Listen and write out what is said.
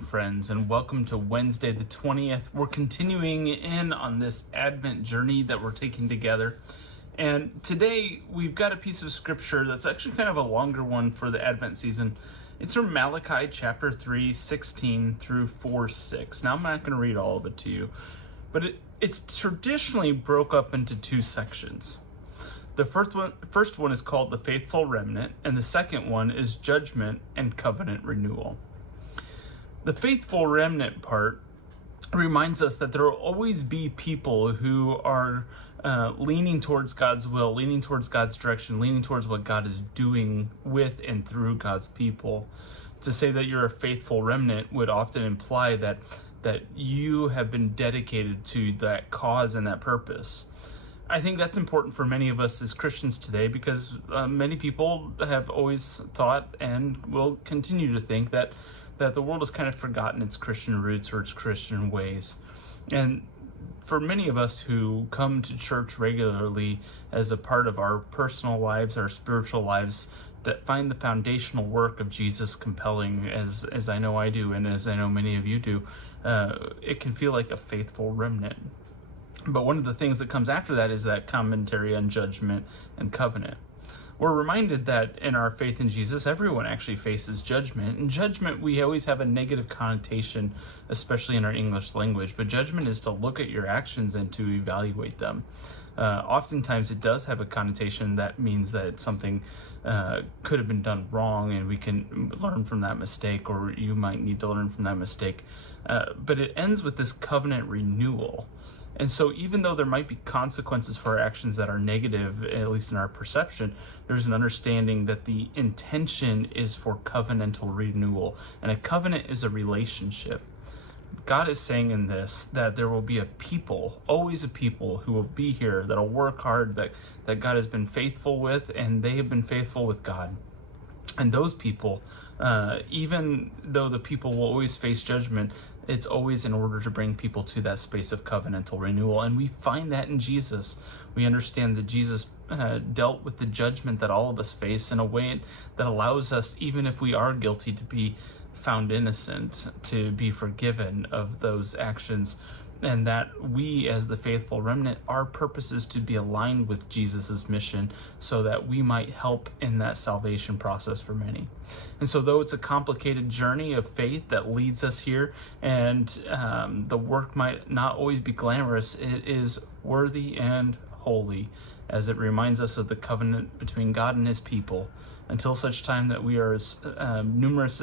Friends, and welcome to Wednesday the 20th. We're continuing in on this Advent journey that we're taking together. And today we've got a piece of scripture that's actually kind of a longer one for the Advent season. It's from Malachi chapter 3, 16 through 4:6. Now I'm not going to read all of it to you, but it's traditionally broke up into two sections. The first one is called the faithful remnant, and the second one is judgment and covenant renewal. The faithful remnant part reminds us that there will always be people who are leaning towards God's will, leaning towards God's direction, leaning towards what God is doing with and through God's people. To say that you're a faithful remnant would often imply that you have been dedicated to that cause and that purpose. I think that's important for many of us as Christians today because many people have always thought and will continue to think that the world has kind of forgotten its Christian roots or its Christian ways. And for many of us who come to church regularly as a part of our personal lives, our spiritual lives, that find the foundational work of Jesus compelling, as I know I do and as I know many of you do, it can feel like a faithful remnant. But one of the things that comes after that is that commentary on judgment and covenant. We're reminded that in our faith in Jesus, everyone actually faces judgment. And judgment, we always have a negative connotation, especially in our English language. But judgment is to look at your actions and to evaluate them. Oftentimes, it does have a connotation that means that something could have been done wrong and we can learn from that mistake, or you might need to learn from that mistake. But it ends with this covenant renewal. And so even though there might be consequences for our actions that are negative, at least in our perception, there's an understanding that the intention is for covenantal renewal. And a covenant is a relationship. God is saying in this that there will be a people, always a people who will be here, that'll work hard, that God has been faithful with, and they have been faithful with God. And those people, even though the people will always face judgment, it's always in order to bring people to that space of covenantal renewal. And we find that in Jesus. We understand that Jesus dealt with the judgment that all of us face in a way that allows us, even if we are guilty, to be found innocent, to be forgiven of those actions. And that we, as the faithful remnant, our purpose is to be aligned with Jesus's mission so that we might help in that salvation process for many. And so though it's a complicated journey of faith that leads us here, and the work might not always be glamorous, it is worthy and holy, as it reminds us of the covenant between God and his people, until such time that we are as numerous as